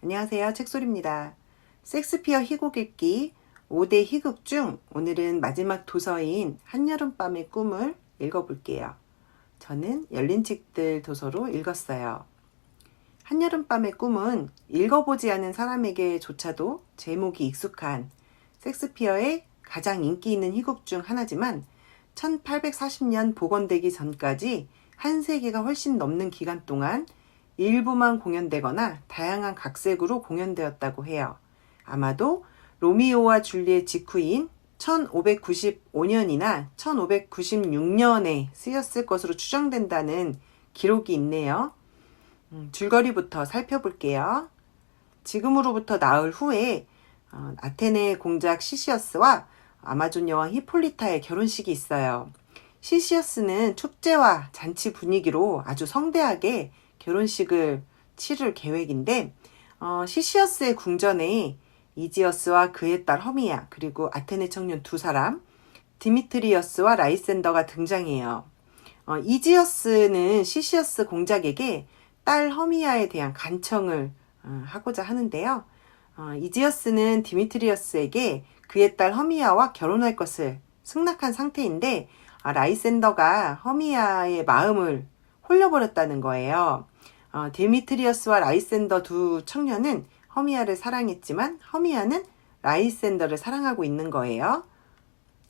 안녕하세요. 책소리입니다. 섹스피어 희곡 읽기 5대 희극 중 오늘은 마지막 도서인 한여름밤의 꿈을 읽어볼게요. 저는 열린책들 도서로 읽었어요. 한여름밤의 꿈은 읽어보지 않은 사람에게조차도 제목이 익숙한 섹스피어의 가장 인기 있는 희곡 중 하나지만 1840년 복원되기 전까지 한 세기가 훨씬 넘는 기간 동안 일부만 공연되거나 다양한 각색으로 공연되었다고 해요. 아마도 로미오와 줄리엣 직후인 1595년이나 1596년에 쓰였을 것으로 추정된다는 기록이 있네요. 줄거리부터 살펴볼게요. 지금으로부터 나흘 후에 아테네 공작 시시어스와 아마존 여왕 히폴리타의 결혼식이 있어요. 시시어스는 축제와 잔치 분위기로 아주 성대하게 결혼식을 치를 계획인데 시시어스의 궁전에 이지어스와 그의 딸 허미야 그리고 아테네 청년 두 사람 디미트리어스와 라이센더가 등장해요. 이지어스는 시시어스 공작에게 딸 허미야에 대한 간청을 하고자 하는데요. 이지어스는 디미트리어스에게 그의 딸 허미야와 결혼할 것을 승낙한 상태인데 라이센더가 허미야의 마음을 홀려버렸다는 거예요. 디미트리어스와 라이센더 두 청년은 허미야를 사랑했지만 허미야는 라이센더를 사랑하고 있는 거예요.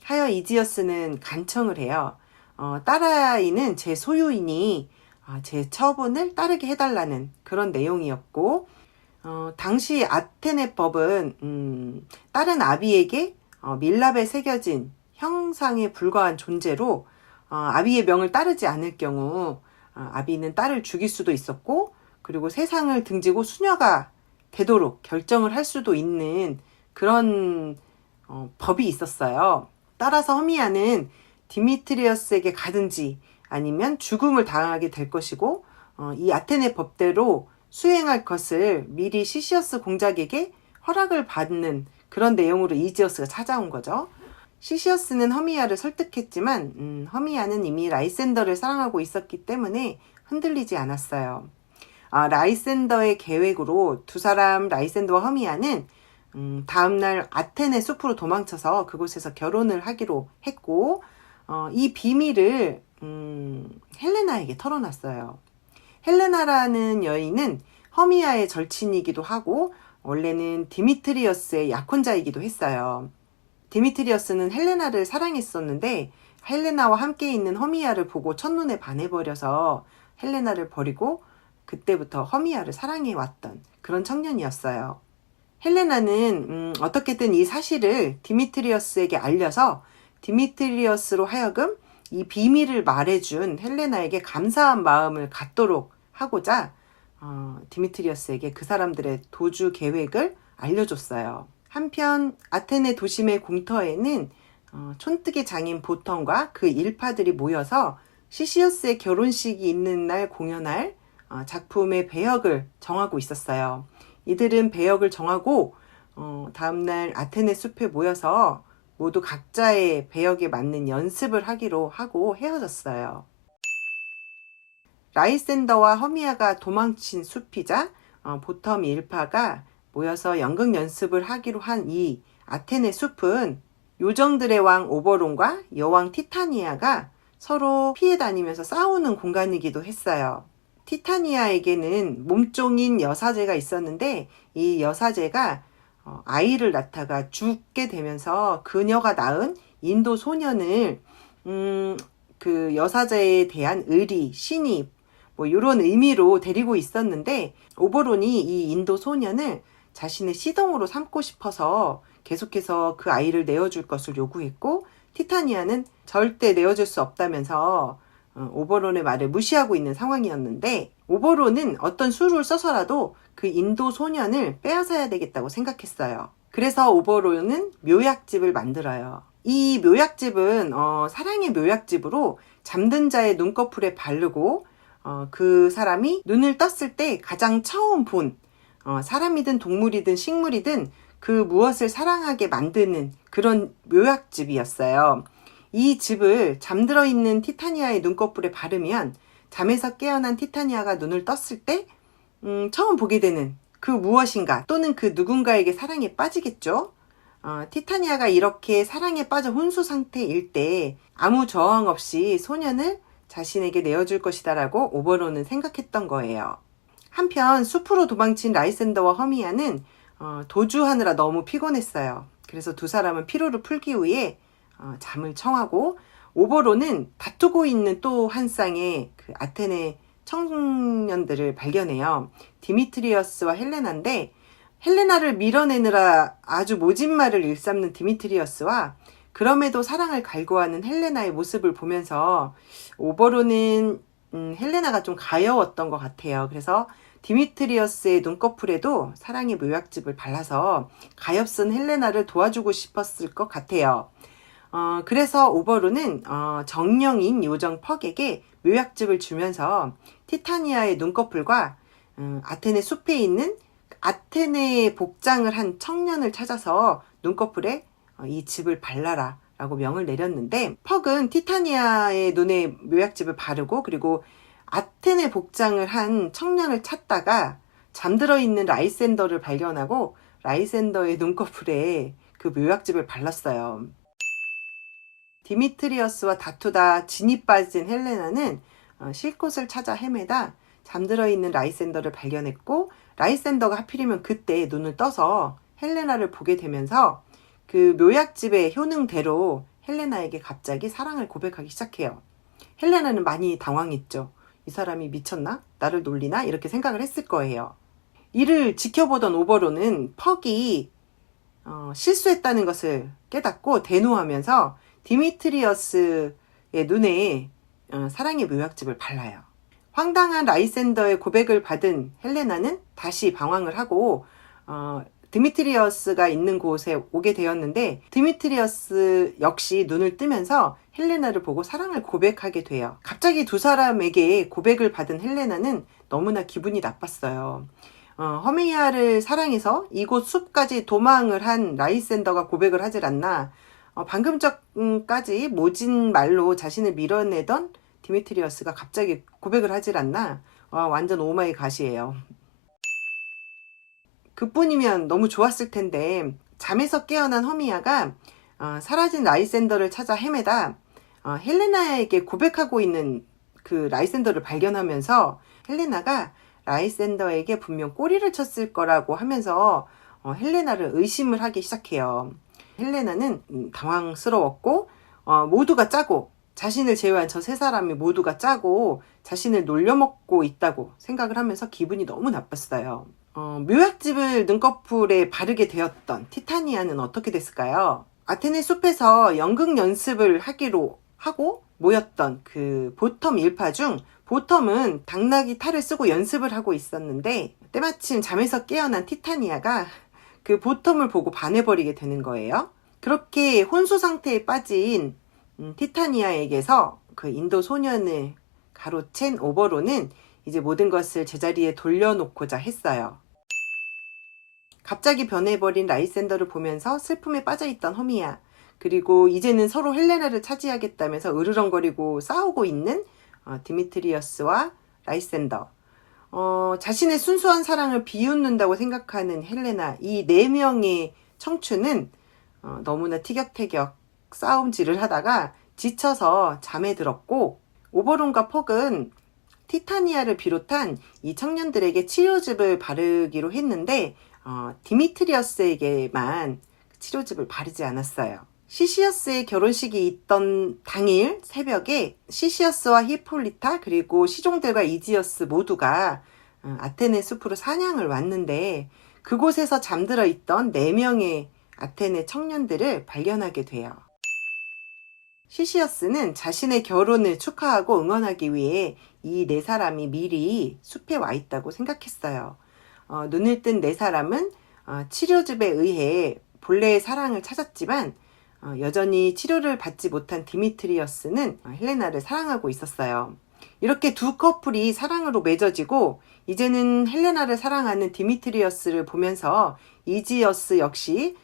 하여 이지어스는 간청을 해요. 딸아이는 제 소유이니 제 처분을 따르게 해달라는 그런 내용이었고 당시 아테네 법은 딸은 아비에게 밀랍에 새겨진 형상에 불과한 존재로 아비의 명을 따르지 않을 경우 아비는 딸을 죽일 수도 있었고 그리고 세상을 등지고 수녀가 되도록 결정을 할 수도 있는 그런 법이 있었어요. 따라서 허미야는 디미트리어스에게 가든지 아니면 죽음을 당하게 될 것이고 이 아테네 법대로 수행할 것을 미리 시시어스 공작에게 허락을 받는 그런 내용으로 이지어스가 찾아온 거죠. 시시어스는 허미야를 설득했지만 허미야는 이미 라이센더를 사랑하고 있었기 때문에 흔들리지 않았어요. 라이센더의 계획으로 두 사람 라이센더와 허미야는 다음날 아테네 숲으로 도망쳐서 그곳에서 결혼을 하기로 했고 이 비밀을 헬레나에게 털어놨어요. 헬레나라는 여인은 허미야의 절친이기도 하고 원래는 디미트리어스의 약혼자이기도 했어요. 디미트리어스는 헬레나를 사랑했었는데 헬레나와 함께 있는 허미야를 보고 첫눈에 반해버려서 헬레나를 버리고 그때부터 허미야를 사랑해왔던 그런 청년이었어요. 헬레나는 어떻게든 이 사실을 디미트리어스에게 알려서 디미트리어스로 하여금 이 비밀을 말해준 헬레나에게 감사한 마음을 갖도록 하고자 디미트리어스에게 그 사람들의 도주 계획을 알려줬어요. 한편 아테네 도심의 공터에는 촌뜨기 장인 보턴과 그 일파들이 모여서 시시어스의 결혼식이 있는 날 공연할 작품의 배역을 정하고 있었어요. 이들은 배역을 정하고 다음날 아테네 숲에 모여서 모두 각자의 배역에 맞는 연습을 하기로 하고 헤어졌어요. 라이센더와 허미야가 도망친 숲이자 보텀 일파가 모여서 연극 연습을 하기로 한 이 아테네 숲은 요정들의 왕 오버론과 여왕 티타니아가 서로 피해 다니면서 싸우는 공간이기도 했어요. 티타니아에게는 몸종인 여사제가 있었는데 이 여사제가 아이를 낳다가 죽게 되면서 그녀가 낳은 인도 소년을 그 여사제에 대한 의리, 신이 뭐 이런 의미로 데리고 있었는데 오버론이 이 인도 소년을 자신의 시동으로 삼고 싶어서 계속해서 그 아이를 내어줄 것을 요구했고 티타니아는 절대 내어줄 수 없다면서 오버론의 말을 무시하고 있는 상황이었는데 오버론은 어떤 수를 써서라도 그 인도 소년을 빼앗아야 되겠다고 생각했어요. 그래서 오버론은 묘약집을 만들어요. 이 묘약집은 사랑의 묘약집으로 잠든 자의 눈꺼풀에 바르고 그 사람이 눈을 떴을 때 가장 처음 본 사람이든 동물이든 식물이든 그 무엇을 사랑하게 만드는 그런 묘약집이었어요. 이 즙을 잠들어 있는 티타니아의 눈꺼풀에 바르면 잠에서 깨어난 티타니아가 눈을 떴을 때 처음 보게 되는 그 무엇인가 또는 그 누군가에게 사랑에 빠지겠죠. 티타니아가 이렇게 사랑에 빠져 혼수 상태일 때 아무 저항 없이 소년을 자신에게 내어줄 것이다 라고 오버론은 생각했던 거예요. 한편 숲으로 도망친 라이센더와 허미야는 도주하느라 너무 피곤했어요. 그래서 두 사람은 피로를 풀기 위해 잠을 청하고, 오버론은 다투고 있는 또 한 쌍의 그 아테네 청년들을 발견해요. 디미트리어스와 헬레나인데, 헬레나를 밀어내느라 아주 모진 말을 일삼는 디미트리어스와 그럼에도 사랑을 갈구하는 헬레나의 모습을 보면서 오버론은 헬레나가 좀 가여웠던 것 같아요. 그래서 디미트리어스의 눈꺼풀에도 사랑의 묘약즙을 발라서 가엾은 헬레나를 도와주고 싶었을 것 같아요. 그래서 오버론은 정령인 요정 퍽에게 묘약즙을 주면서 티타니아의 눈꺼풀과 아테네 숲에 있는 아테네 복장을 한 청년을 찾아서 눈꺼풀에 이 즙을 발라라 라고 명을 내렸는데, 퍽은 티타니아의 눈에 묘약즙을 바르고 그리고 아테네 복장을 한 청년을 찾다가 잠들어 있는 라이센더를 발견하고 라이센더의 눈꺼풀에 그 묘약즙을 발랐어요. 디미트리어스와 다투다 진이 빠진 헬레나는 쉴 곳을 찾아 헤매다 잠들어 있는 라이센더를 발견했고, 라이센더가 하필이면 그때 눈을 떠서 헬레나를 보게 되면서 그 묘약즙의 효능대로 헬레나에게 갑자기 사랑을 고백하기 시작해요. 헬레나는 많이 당황했죠. 이 사람이 미쳤나? 나를 놀리나? 이렇게 생각을 했을 거예요. 이를 지켜보던 오버론은 퍽이 실수했다는 것을 깨닫고 대노하면서 디미트리어스의 눈에 사랑의 묘약즙을 발라요. 황당한 라이센더의 고백을 받은 헬레나는 다시 방황을 하고 디미트리어스가 있는 곳에 오게 되었는데, 디미트리어스 역시 눈을 뜨면서 헬레나를 보고 사랑을 고백하게 돼요. 갑자기 두 사람에게 고백을 받은 헬레나는 너무나 기분이 나빴어요. 허미야를 사랑해서 이곳 숲까지 도망을 한 라이센더가 고백을 하질 않나, 방금 전까지 모진 말로 자신을 밀어내던 디미트리어스가 갑자기 고백을 하질 않나, 완전 오마이 갓이에요. 그뿐이면 너무 좋았을 텐데, 잠에서 깨어난 허미야가 사라진 라이센더를 찾아 헤매다 헬레나에게 고백하고 있는 그 라이센더를 발견하면서 헬레나가 라이센더에게 분명 꼬리를 쳤을 거라고 하면서 헬레나를 의심을 하기 시작해요. 헬레나는 당황스러웠고, 모두가 짜고, 자신을 제외한 저 세 사람이 모두가 짜고 자신을 놀려먹고 있다고 생각을 하면서 기분이 너무 나빴어요. 묘약즙을 눈꺼풀에 바르게 되었던 티타니아는 어떻게 됐을까요? 아테네 숲에서 연극 연습을 하기로 하고 모였던 그 보텀 일파 중, 보텀은 당나귀 탈을 쓰고 연습을 하고 있었는데 때마침 잠에서 깨어난 티타니아가 그 보텀을 보고 반해버리게 되는 거예요. 그렇게 혼수 상태에 빠진 티타니아에게서 그 인도 소년을 가로챈 오버론은 이제 모든 것을 제자리에 돌려놓고자 했어요. 갑자기 변해버린 라이센더를 보면서 슬픔에 빠져있던 허미야, 그리고 이제는 서로 헬레나를 차지하겠다면서 으르렁거리고 싸우고 있는 디미트리어스와 라이센더, 자신의 순수한 사랑을 비웃는다고 생각하는 헬레나, 이 네 명의 청춘은 너무나 티격태격 싸움질을 하다가 지쳐서 잠에 들었고, 오버론과 퍽은 티타니아를 비롯한 이 청년들에게 치료즙을 바르기로 했는데 디미트리어스에게만 치료즙을 바르지 않았어요. 시시어스의 결혼식이 있던 당일 새벽에 시시어스와 히폴리타 그리고 시종들과 이지어스 모두가 아테네 숲으로 사냥을 왔는데, 그곳에서 잠들어 있던 4명의 아테네 청년들을 발견하게 돼요. 시시어스는 자신의 결혼을 축하하고 응원하기 위해 이 4사람이 미리 숲에 와 있다고 생각했어요. 눈을 뜬 4사람은 치료즙에 의해 본래의 사랑을 찾았지만 여전히 치료를 받지 못한 디미트리어스는 헬레나를 사랑하고 있었어요. 이렇게 두 커플이 사랑으로 맺어지고 이제는 헬레나를 사랑하는 디미트리어스를 보면서 이지어스 역시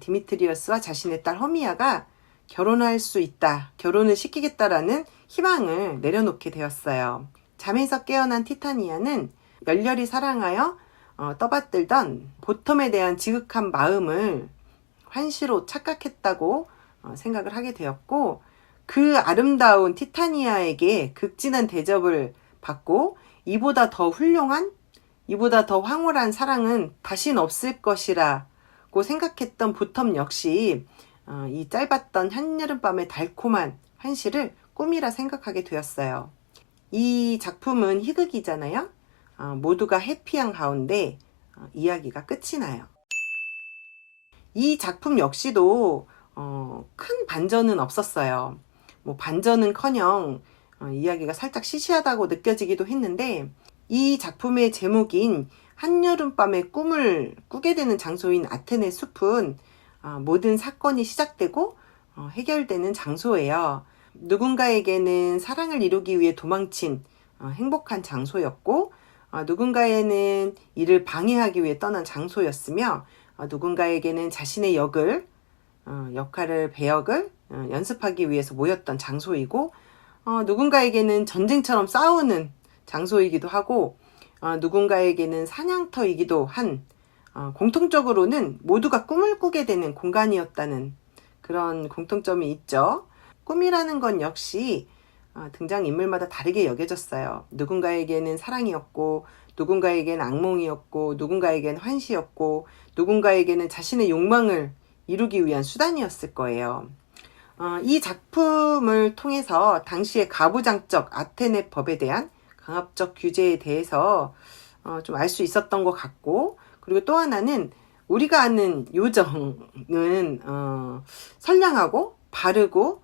디미트리어스와 자신의 딸 허미야가 결혼할 수 있다, 결혼을 시키겠다라는 희망을 내려놓게 되었어요. 잠에서 깨어난 티타니아는 열렬히 사랑하여 떠받들던 보텀에 대한 지극한 마음을 환시로 착각했다고 생각을 하게 되었고, 그 아름다운 티타니아에게 극진한 대접을 받고 이보다 더 훌륭한, 이보다 더 황홀한 사랑은 다신 없을 것이라고 생각했던 보텀 역시 이 짧았던 한여름밤의 달콤한 환시를 꿈이라 생각하게 되었어요. 이 작품은 희극이잖아요. 모두가 해피한 가운데 이야기가 끝이 나요. 이 작품 역시도 큰 반전은 없었어요. 뭐 반전은커녕 이야기가 살짝 시시하다고 느껴지기도 했는데, 이 작품의 제목인 한여름밤의 꿈을 꾸게 되는 장소인 아테네 숲은 모든 사건이 시작되고 해결되는 장소예요. 누군가에게는 사랑을 이루기 위해 도망친 행복한 장소였고, 누군가에는 이를 방해하기 위해 떠난 장소였으며, 누군가에게는 자신의 역할을 배역을 연습하기 위해서 모였던 장소이고, 누군가에게는 전쟁처럼 싸우는 장소이기도 하고, 누군가에게는 사냥터이기도 한, 공통적으로는 모두가 꿈을 꾸게 되는 공간이었다는 그런 공통점이 있죠. 꿈이라는 건 역시 등장인물마다 다르게 여겨졌어요. 누군가에게는 사랑이었고, 누군가에게는 악몽이었고, 누군가에게는 환시였고, 누군가에게는 자신의 욕망을 이루기 위한 수단이었을 거예요. 이 작품을 통해서 당시의 가부장적 아테네 법에 대한 강압적 규제에 대해서 좀 알 수 있었던 것 같고, 그리고 또 하나는 우리가 아는 요정은 선량하고 바르고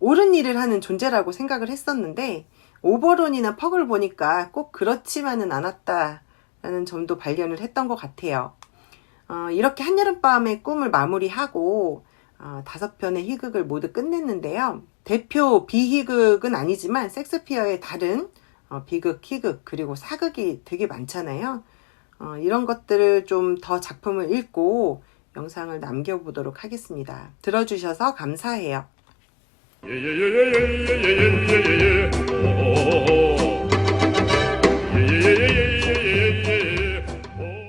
옳은 일을 하는 존재라고 생각을 했었는데, 오버론이나 퍽을 보니까 꼭 그렇지만은 않았다라는 점도 발견을 했던 것 같아요. 이렇게 한여름밤의 꿈을 마무리하고 5편의 희극을 모두 끝냈는데요. 대표 비희극은 아니지만 섹스피어의 다른 비극, 희극, 그리고 사극이 되게 많잖아요. 이런 것들을 좀 더 작품을 읽고 영상을 남겨보도록 하겠습니다. 들어주셔서 감사해요.